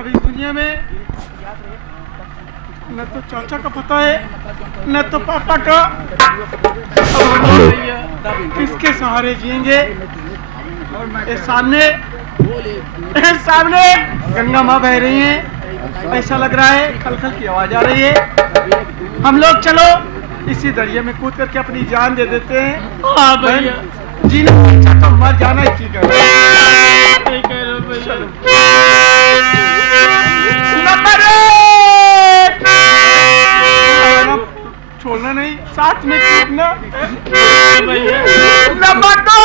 अब इस दुनिया में न तो चाचा का पता है न तो पापा का। अब हम किसके सहारे जिएंगे? सामने गंगा माँ बह रही हैं, ऐसा लग रहा है खल-खल की आवाज आ रही है। हम लोग चलो इसी दरिया में कूद करके अपनी जान दे देते हैं। हाँ भैया, जीना तो मर जाना ही ठीक है। नंबर एक, छोड़ना नहीं, साथ में कूदना। नंबर दो,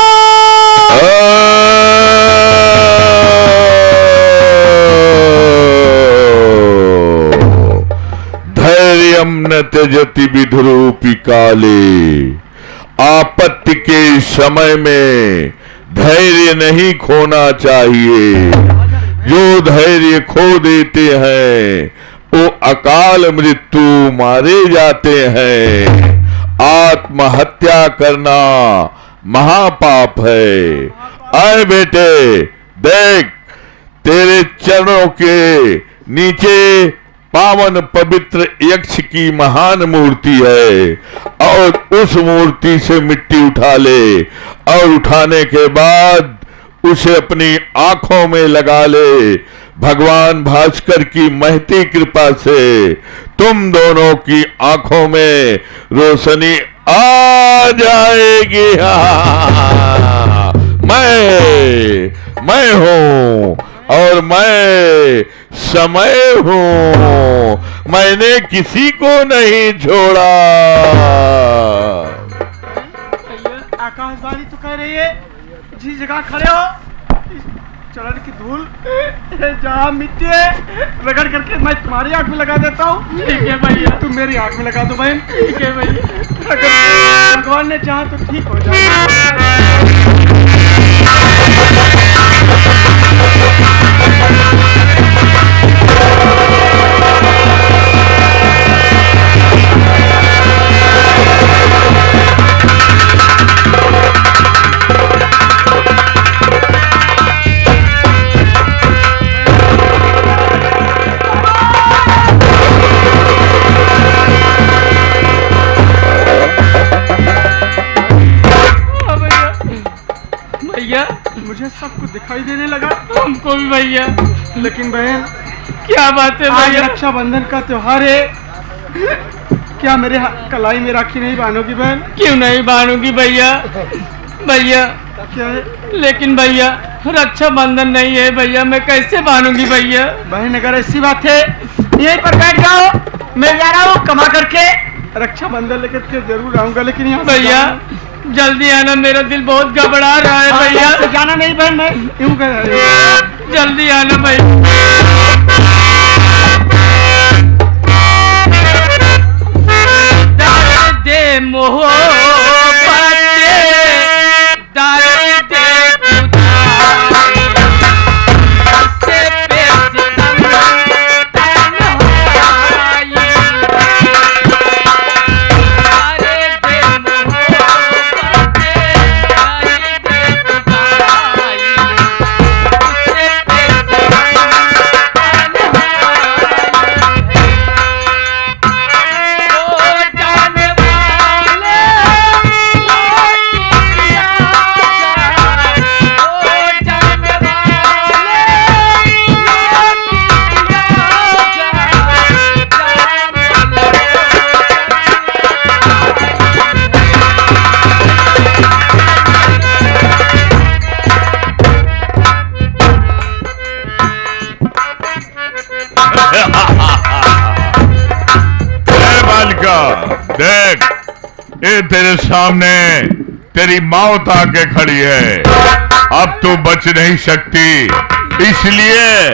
धैर्यं न त्यजति विधुरूपी काले। आपत्ति के समय में धैर्य नहीं खोना चाहिए। जो धैर्य खो देते हैं वो अकाल मृत्यु मारे जाते हैं। आत्महत्या करना महापाप है। आए बेटे, देख तेरे चरणों के नीचे पावन पवित्र यक्ष की महान मूर्ति है और उस मूर्ति से मिट्टी उठा ले और उठाने के बाद उसे अपनी आंखों में लगा ले। भगवान भास्कर की महती कृपा से तुम दोनों की आंखों में रोशनी आ जाएगी। मैं हूं और मैं समय हूं, मैंने किसी को नहीं छोड़ा। आकाशवाणी तो कह रही है, जिस जगह खड़े हो चरण की धूल जहाँ मिट्टी है रगड़ करके मैं तुम्हारी आंख में लगा देता हूँ। ठीक है भैया, तुम मेरी आंख में लगा दो बहन। ठीक है भैया, अगर भगवान ने चाहा तो ठीक हो जाए। मुझे सब कुछ दिखाई देने लगा, हमको भी भैया। लेकिन बहन क्या बात है भैया, रक्षाबंधन का त्योहार है, क्या मेरे कलाई में राखी नहीं बांधोगी बहन? क्यों नहीं बांधूंगी भैया। भैया क्या है? लेकिन भैया रक्षाबंधन नहीं है भैया, मैं कैसे बांधूंगी भैया? बहन अगर ऐसी बात है यहीं पर बैठ जाओ, मैं जा रहा हूँ कमा करके रक्षाबंधन लेकर के जरूर आऊंगा। लेकिन यहाँ भैया जल्दी आना, मेरा दिल बहुत घबरा रहा है भैया। जाना नहीं बहन, मैं यूं कह रही हूं, जल्दी आना भैया। दे मोह देख, ये तेरे सामने तेरी मौत आके खड़ी है। अब तू बच नहीं सकती, इसलिए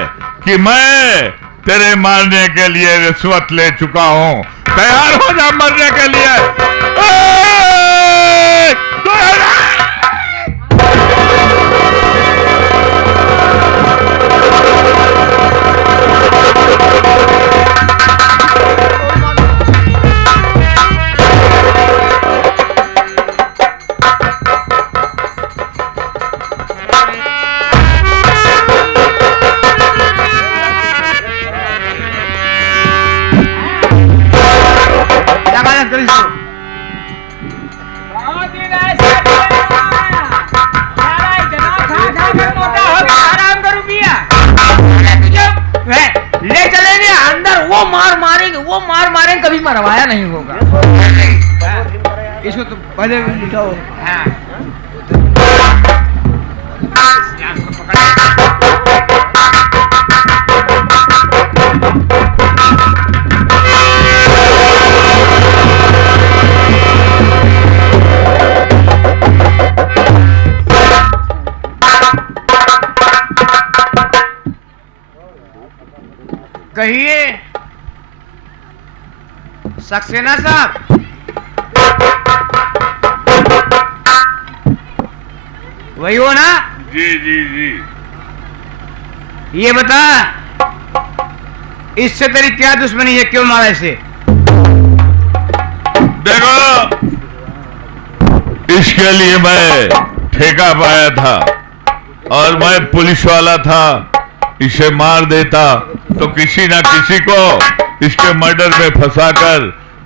कि मैं तेरे मारने के लिए रिश्वत ले चुका हूं। तैयार हो जा मरने के लिए। वो मार मारे कभी मरवाया नहीं होगा। इसको तो पहले लिखाओ। हाँ। कहिए सक्सेना साहब। वही हो ना? जी जी जी। ये बता, इससे तेरी क्या दुश्मनी है, क्यों मारा इसे? देखो, इसके लिए मैं ठेका पाया था और मैं पुलिस वाला था। इसे मार देता तो किसी ना किसी को इसके मर्डर में फंसाकर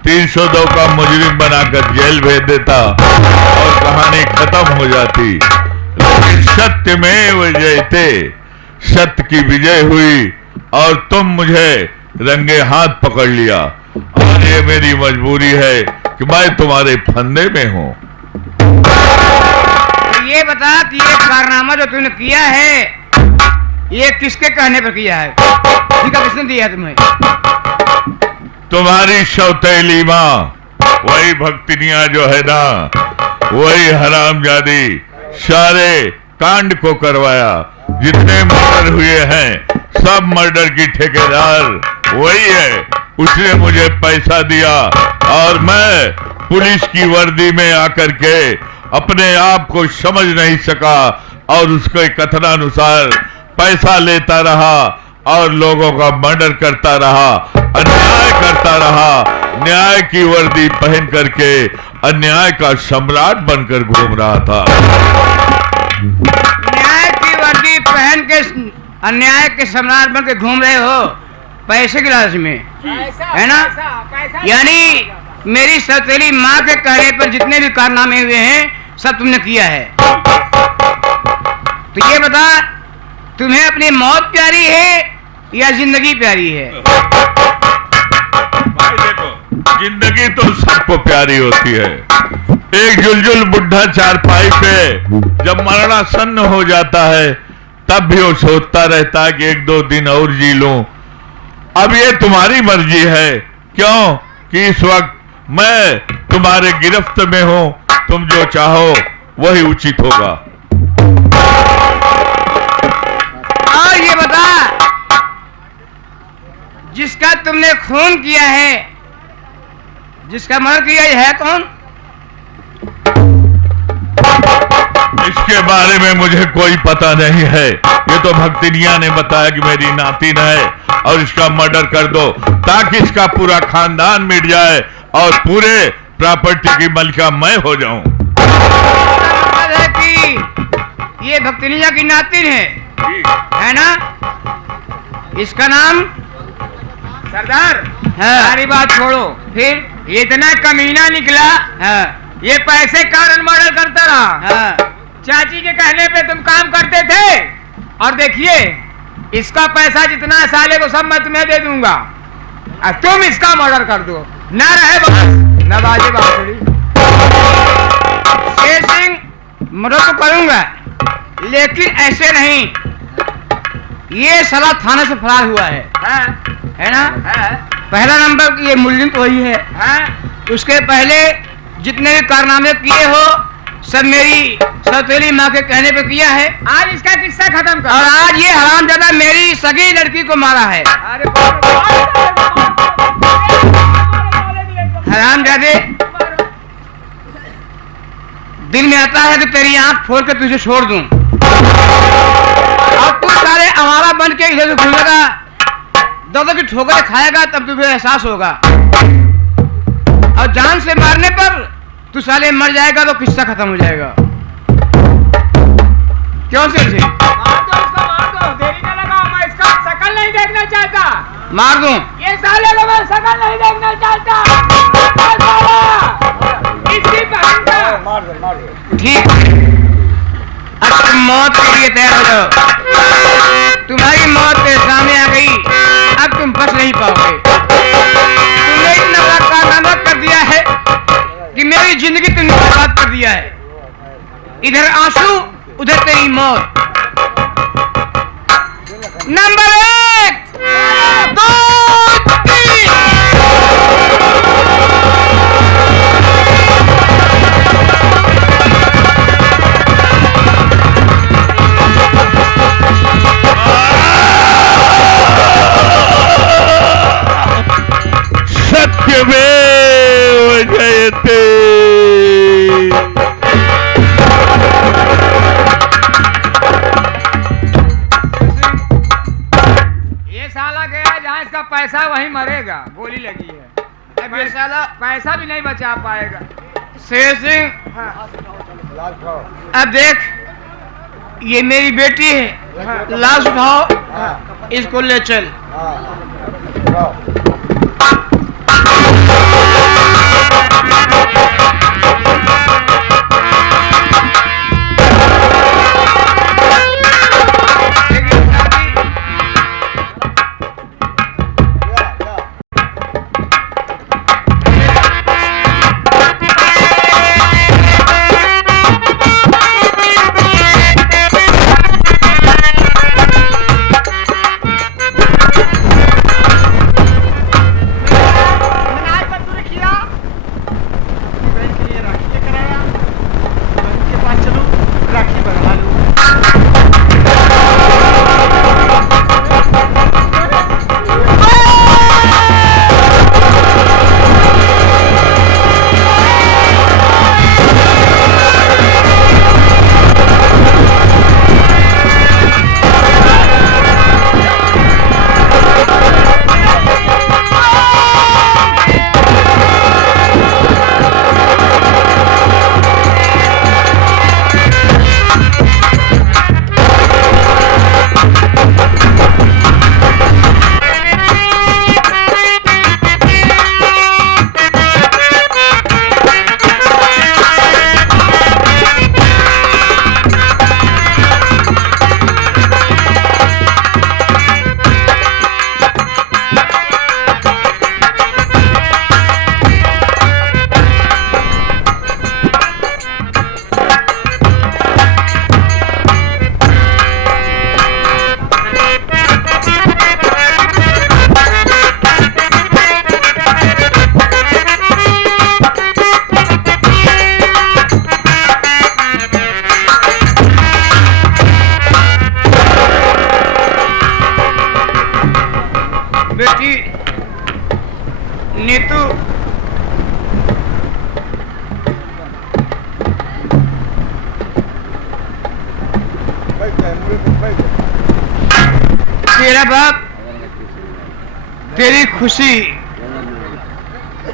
302 का मुजरिम बनाकर जेल भेज देता और कहानी खत्म हो जाती। लेकिन सत्य में जयते, सत्य की विजय हुई और तुम मुझे रंगे हाथ पकड़ लिया और ये मेरी मजबूरी है कि मैं तुम्हारे फंदे में हूं। तो ये बता कि ये कारनामा जो तूने किया है ये किसके कहने पर किया है? ठीक है, किसने दिया है तुम्हें? तुम्हारी सौतेली माँ, वही भक्तिनिया जो है ना, वही हरामजादी सारे कांड को करवाया। जितने मर्डर हुए हैं सब मर्डर की ठेकेदार वही है। उसने मुझे पैसा दिया और मैं पुलिस की वर्दी में आकर के अपने आप को समझ नहीं सका और उसके कथनानुसार पैसा लेता रहा और लोगों का मर्डर करता रहा, अन्याय करता रहा। न्याय की वर्दी पहन करके अन्याय का सम्राट बनकर घूम रहा था। न्याय की वर्दी पहन के अन्याय के सम्राट बनकर घूम रहे हो पैसे की लालच में, है ना? यानी मेरी सौतेली माँ के कहने पर जितने भी कारनामे हुए हैं सब तुमने किया है। तो ये बता, तुम्हें अपनी मौत प्यारी है या जिंदगी प्यारी है? भाई देखो, जिंदगी तो सबको प्यारी होती है। एक जुलजुल बुढ़ा चारपाई पे जब मरणासन्न हो जाता है तब भी वो सोचता रहता है कि 1-2 दिन और जी लूं। अब ये तुम्हारी मर्जी है, क्यों कि इस वक्त मैं तुम्हारे गिरफ्त में हूं। तुम जो चाहो वही उचित होगा। और ये बता, जिसका तुमने खून किया है, जिसका मर्डर किया है कौन? इसके बारे में मुझे कोई पता नहीं है। ये तो भक्तिनिया ने बताया कि मेरी नातिन है और इसका मर्डर कर दो ताकि इसका पूरा खानदान मिट जाए और पूरे प्रॉपर्टी की मालिका मैं हो जाऊं। है कि ये भक्तिनिया की नातिन है ना? इसका नाम सरदार है। सारी बात छोड़ो, फिर इतना कमीना निकला है। ये पैसे कारण मर्डर करता रहा है। चाची के कहने पे तुम काम करते थे और देखिए इसका पैसा जितना साले को सब मैं तुम्हें दे दूंगा और तुम इसका मर्डर कर दो। ना रहे बस न बाजे बांसुरी। शेर सिंह मर्डर तो करूंगा लेकिन ऐसे नहीं। ये साला थाने से फरार हुआ है ना? पहला नंबर ये मुल्जिम तो वही है। उसके पहले जितने भी कारनामे किए हो सब मेरी सौतेली माँ के कहने पे किया है। आज इसका किस्सा खत्म कर। और आज ये हरामजादा मेरी सगी लड़की को मारा है। हरामजादे, दिल में आता है कि तेरी आंख फोड़ के तुझे छोड़ दूं और तू सारे आवारा बन के इधर से घूमेगा, दो की ठोकरें खाएगा, तब तुझे एहसास होगा। और जान से मारने पर तू साले मर जाएगा तो किस्सा खत्म हो जाएगा। क्यों से? मार दो, देरी न लगाओ। मैं इसका शकल नहीं देखना चाहता। मार दूं? ये साले को मैं शकल नहीं देखना चाहता। इसकी बहन का ठीक, अब तुम मौत के लिए तैयार हो जाओ। तुम्हारी मौत तेरे सामने आ गई, अब तुम बच नहीं पाओगे। इधर आंसू उधर तेरी मौत। नंबर 1 2 3। सत्यमेव जयते। ये साला गया जहाँ इसका पैसा वहीं मरेगा, गोली लगी है। अब ये साला पैसा भी नहीं बचा पाएगा। शेर सिंह, अब देख, ये मेरी बेटी है, लाश उठाओ, इसको ले चल। नीतू, तेरा बाप तेरी खुशी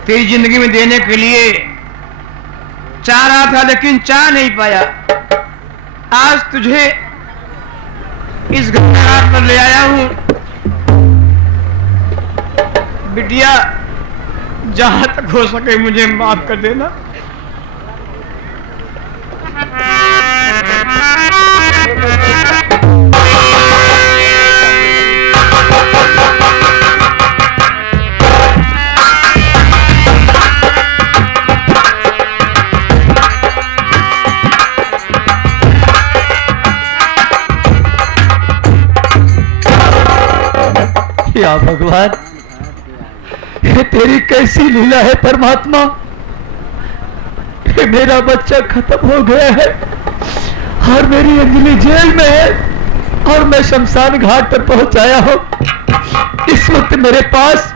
तेरी जिंदगी में देने के लिए चाह रहा था, लेकिन चाह नहीं पाया। आज तुझे इस घाट पर ले आया हूं। बिटिया, जहां तक हो सके मुझे माफ कर देना। या भगवान, ये तेरी कैसी लीला है परमात्मा। ये मेरा बच्चा खत्म हो गया है और मेरी अंजलि जेल में है और मैं शमशान घाट पर पहुंचाया हूं। इस वक्त मेरे पास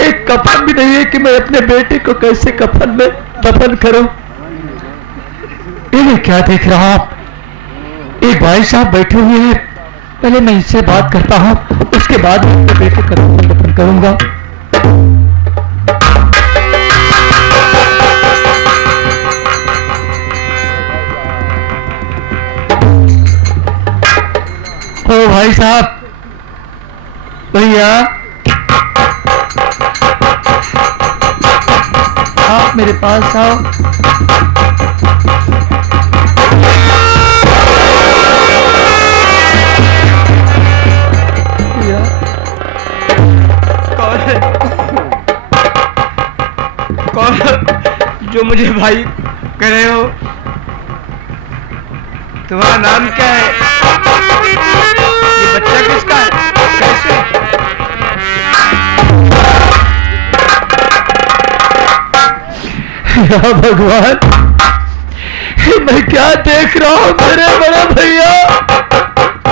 एक कफन भी नहीं है कि मैं अपने बेटे को कैसे कफन में दफन करूं। इन्हें क्या देख रहा हूं? एक भाई साहब बैठे हुए हैं, पहले मैं इससे बात करता हूं, उसके बाद मैं अपने बेटे का दफन करूंगा। ओ भाई साहब, भैया आप मेरे पास आओ। कौन जो मुझे भाई कह रहे हो? तुम्हारा नाम क्या है? ये बच्चा किसका है? कैसे? या भगवान, मैं क्या देख रहा हूँ मेरे बड़े भैया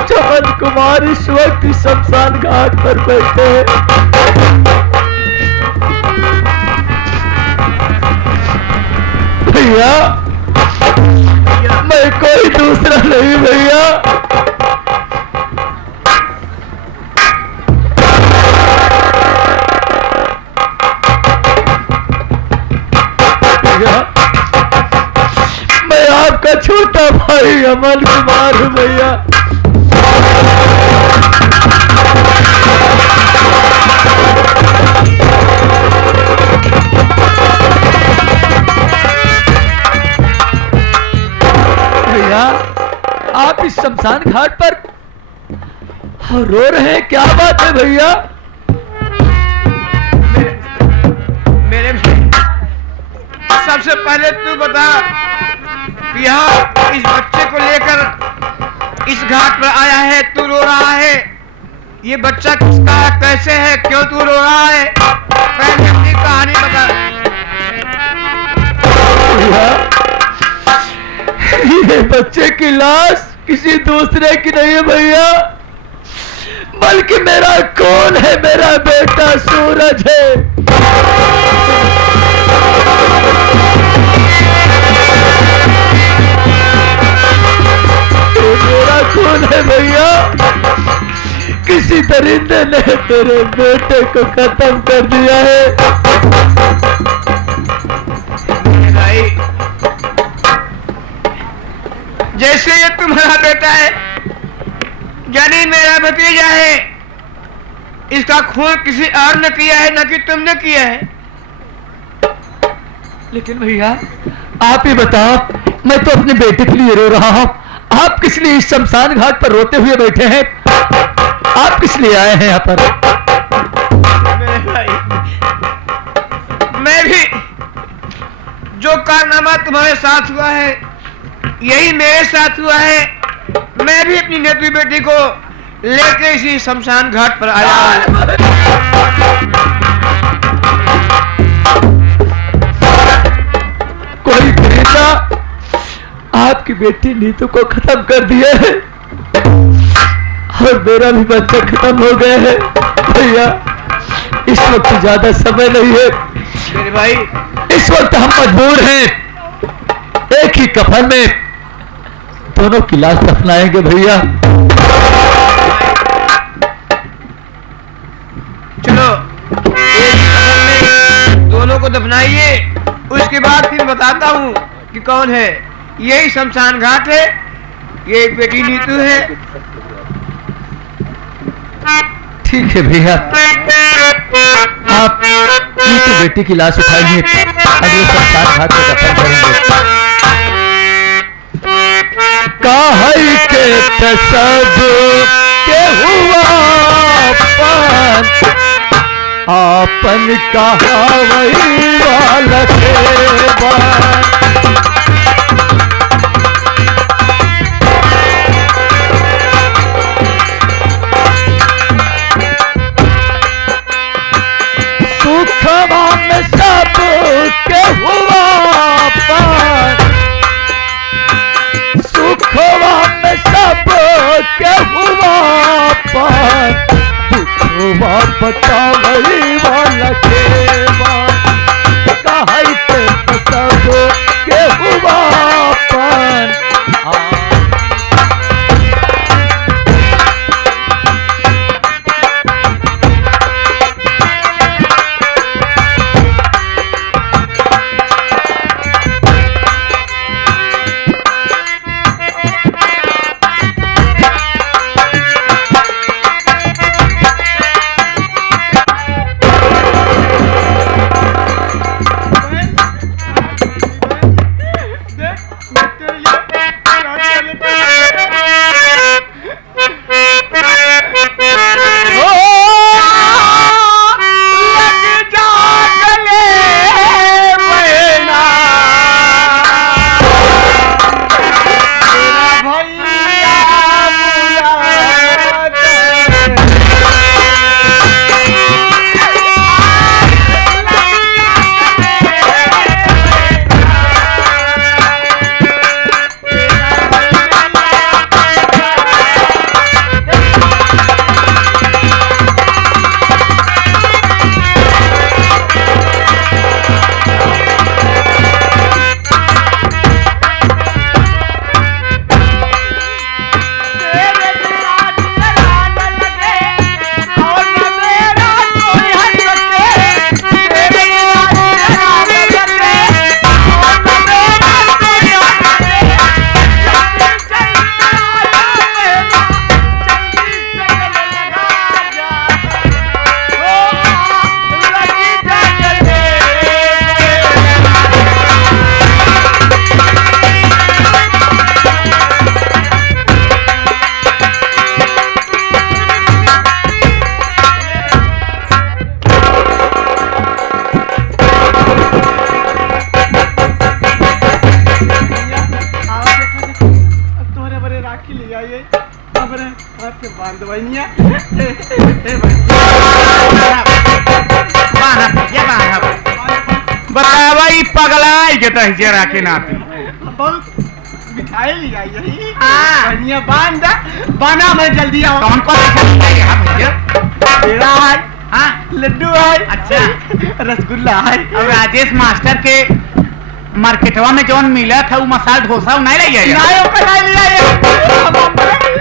चमन कुमार इस वक्त शमशान घाट पर बैठे हैं। भैया मैं कोई दूसरा नहीं भैया, मैं आपका छोटा भाई अमन कुमार हूं भैया। भैया आप इस शमशान घाट पर रो रहे हैं, क्या बात है भैया? मेरे सबसे पहले तू बता कि यहाँ इस बच्चे को लेकर इस घाट पर आया है, तू रो रहा है, ये बच्चा किसका है, कैसे है, क्यों तू रो रहा है? पहले अपनी कहानी बता। ये बच्चे की लाश किसी दूसरे की नहीं है भैया, बल्कि मेरा कौन है, मेरा बेटा सूरज है। मेरा कौन है भैया, किसी दरिंदे ने मेरे बेटे को खत्म कर दिया है। भाई जैसे ये तुम्हारा बेटा है, यानी मेरा भतीजा है, इसका खून किसी और ने किया है, न कि तुमने किया है। लेकिन भैया आप ही बताओ, मैं तो अपने बेटे के लिए रो रहा हूँ, आप किस लिए इस शमशान घाट पर रोते हुए बैठे हैं? आप किस लिए आए हैं यहाँ पर? मेरे भाई, मैं भी जो कारनामा तुम्हारे साथ हुआ है यही मेरे साथ हुआ है। मैं भी अपनी नेत्री बेटी को लेकर इसी शमशान घाट पर आया हूं। कोई बेटा आपकी बेटी नीतू को खत्म कर दिया है और मेरा भी बच्चा खत्म हो गया है। भैया इस वक्त ज्यादा समय नहीं है मेरे भाई, इस वक्त हम मजबूर हैं, एक ही कफन में दोनों की लाश दफनाएंगे भैया। चलो एक कफन में दोनों को दफनाइए, उसके बाद फिर बताता हूँ कि कौन है। यही शमशान घाट है, ये बेटी नीतू है। ठीक है भैया, आप नीतू बेटी की लाश उठाइए, अगले शमशान घाट पर दफन करेंगे। काहे के तसब के हुआ आपन कहावई वाला खेबा। सुखवा में सब के हुआ सुखवा में सब के हुआ दुखवा बतावई वाला खेबा। काहे के सब के हुआ बेटवा ई पगलाई के तहजरा के नाती बहुत मिठाई लिया यही हाँ। बढ़िया बाना मैं जल्दी आओ। कौन कौन भैया पेड़ा है, हाँ लड्डू है, अच्छा रसगुल्ला है। और राजेश मास्टर के मार्केटवा में जौन मिला था वो मसाला डोसा नहीं ले आया लायो कढ़ाई लिया है,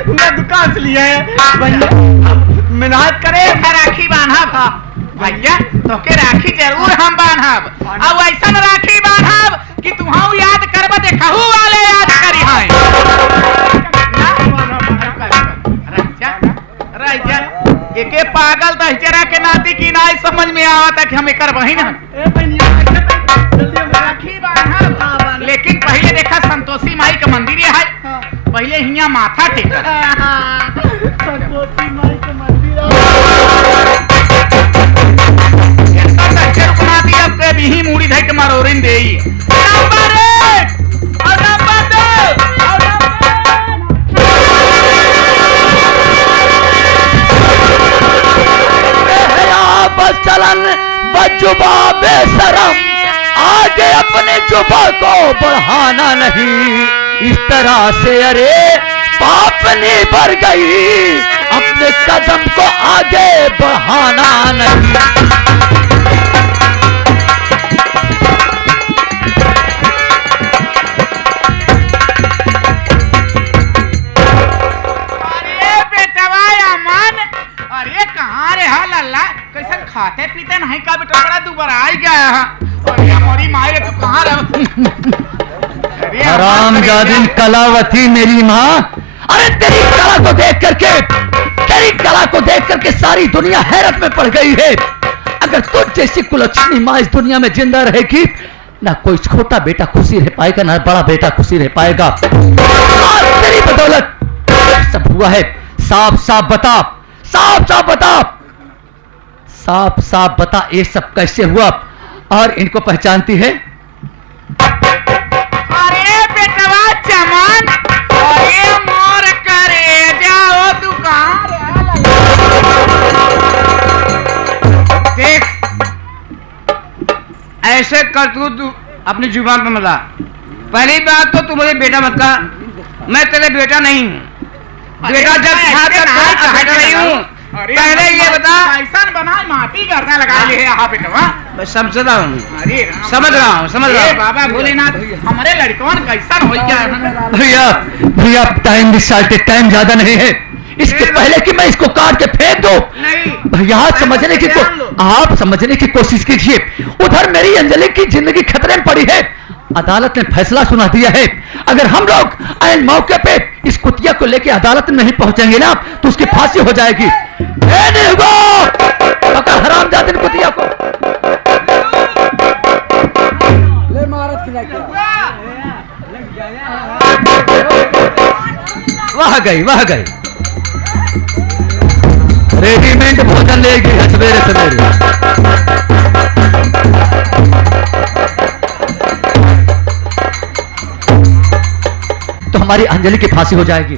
मैं दुकान से लिया है भैया। मेहनत करे राखी बांधब भैया तो के राखी जरूर हम बांधब। अब ऐसा राखी बांधब कि तुहाऊ याद करब देखहू वाले याद करी हैं। एके पागल दहजरा के नाती की नाई समझ में आवता कि हम एकर बहिन हैं। राखी बांधब लेकिन पहले देखा संतोषी माई का मंदिर है, पहले हियां माथा टेकर संतोषी माई के मंदिर अब के भी मूड़ी धई के मरोरिन देई। नंबर 1 और नंबर 2 और बस चलन बजुबा बेशरम, आगे अपने जुबा को बढ़ाना नहीं। इस तरह से अरे पापनी भर गई, अपने कदम को आगे बढ़ाना नहीं। कैसे खाते पीते नहीं का बेटा बड़ा दुबारा आई गया है। और ये हमारी माई रे तू कहां रह हरामजादी कलावती मेरी माँ, अरे तेरी कला को देख करके, तेरी कला को देख करके सारी दुनिया हैरत में पड़ गई है। अगर तुझ जैसी कुलच्छनी माँ इस दुनिया में जिंदा रहेगी, ना कोई छोटा बेटा खुशी रह पाएगा ना बड़ा बेटा खुशी रह पाएगा। आज तेरी बदौलत सब हुआ है। साफ साफ बता, साफ साफ बता, साफ साफ बता ये सब कैसे हुआ और इनको पहचानती है? अरे बेटवा चमन, अरे मोर करे जाओ दुकान देख। ऐसे कर तू अपनी जुबान पे मत। पहली बात तो तू मुझे बेटा मत कहा, मैं तेरे बेटा नहीं हूँ। बेटा जब हट रही हूँ पहले ये बता ऐसा बना माटी करना लगा ले यहाँ बेटवा। समझता हूँ, समझ रहा हूँ, समझ रहा हूँ। बाबा भोलेनाथ हमारे लड़कों कैसा हो गया। भैया भैया टाइम डिसाइडेड, टाइम ज्यादा नहीं है। इसके पहले कि मैं इसको काट के फेंक दूं, भैया आप समझने की कोशिश कीजिए। उधर मेरी अंजलि की जिंदगी खतरे में पड़ी है। अदालत ने फैसला सुना दिया है, अगर हम लोग ऐन मौके पे इस कुतिया को लेके अदालत में नहीं पहुंचेंगे ना तो उसकी फांसी हो जाएगी। पकड़ हरामजादे कुतिया को। वह गई रेडीमेड भोजन लेगी सवेरे सवेरे। तो हमारी अंजलि की फांसी हो जाएगी।